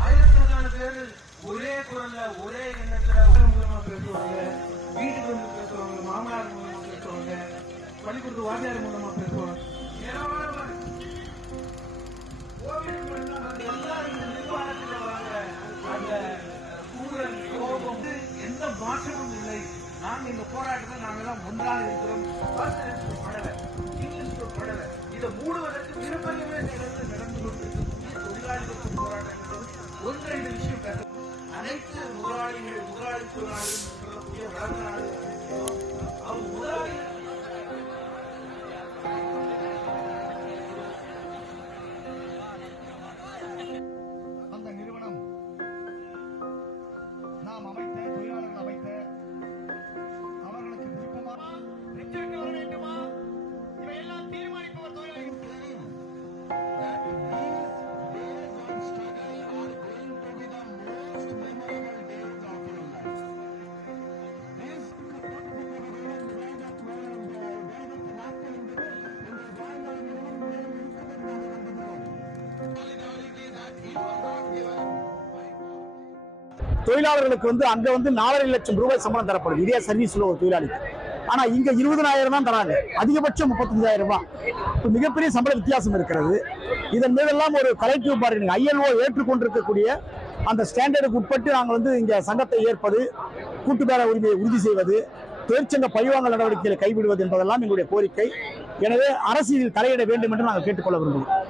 ஆயிரக்கணக்கான பேர் ஒரே குரல்ல ஒரே எண்ணத்துல மூலமா பேசுவாங்க, வீட்டுக்கு வந்து பேசுவாங்க, மாமனார் மூலமா பேசுவாங்க, பள்ளிக்கூடத்து வாத்தியார் மூலமா பேசுவாங்க. எல்லாம் இந்த நிர்வாகத்தில் வாங்க அந்த கூறல் கோபம் எந்த மாற்றமும் இல்லை. நாங்க இந்த போராட்டத்தில் நாங்கெல்லாம் ஒன்றாக இருக்கிறோம். படலை, இங்கிலீஷ் படலை, இதை மூடுவதற்கு மிகப்பெரியவே நடந்து கொண்டிருக்கக்கூடிய தொழிலாளிகள் போராட்டங்கள் ஒன்றைந்து விஷயம் பேச அனைத்து முதலாளி தொழிலாளிகள் சொல்லக்கூடிய வளர்ந்த நாடு அவங்க முதலாளிகள் அந்த நிறுவனம் நாம் அமைத்த தொழிலாளர்கள் அமைத்த அவர்களுக்கு விருப்பமா ரிஜெக்ட் வர வேண்டுமா இவையெல்லாம் தீர்மானிப்பவர் தொழிலாளர்கள். தொழிலாளர்களுக்கு அங்க 4.5 லட்சம் ரூபாய் சம்பளம் தரப்படுது இதே சர்வீஸ்ல ஒரு தொழிலாளி. ஆனா இங்க 20,000 தான் தராங்க, அதிகபட்சம் 35,000 ரூபாய். மிகப்பெரிய சம்பள வித்தியாசம் இருக்கிறது. இதன் மீதெல்லாம் ஒரு கலெக்டிவ் பார்கனிங் ILO ஏற்றுக்கொண்டிருக்கக்கூடிய அந்த ஸ்டாண்டர்டுக்கு உட்பட்டு நாங்கள் இங்க சங்கத்தை ஏற்பது, கூட்டுப்பேர உரிமையை உறுதி செய்வது, தொழிற்சங்க பழிவாங்கல் நடவடிக்கைகளை கைவிடுவது என்பதெல்லாம் எங்களுடைய கோரிக்கை. எனவே அரசியல் தலையிட வேண்டும் என்று நாங்கள் கேட்டுக்கொள்ள விரும்புகிறோம்.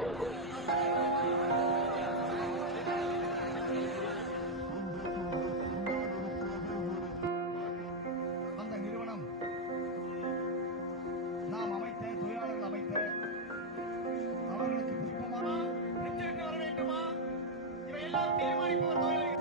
நாம் அமைத்த தொழிலாளர்கள் அமைத்த அவர்களுக்கு விருப்பமா ரிஜெக்ட் வர வேண்டுமா இவையெல்லாம் தீர்மானிப்பவர் தொழிலாளர்கள்.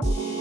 Thank you.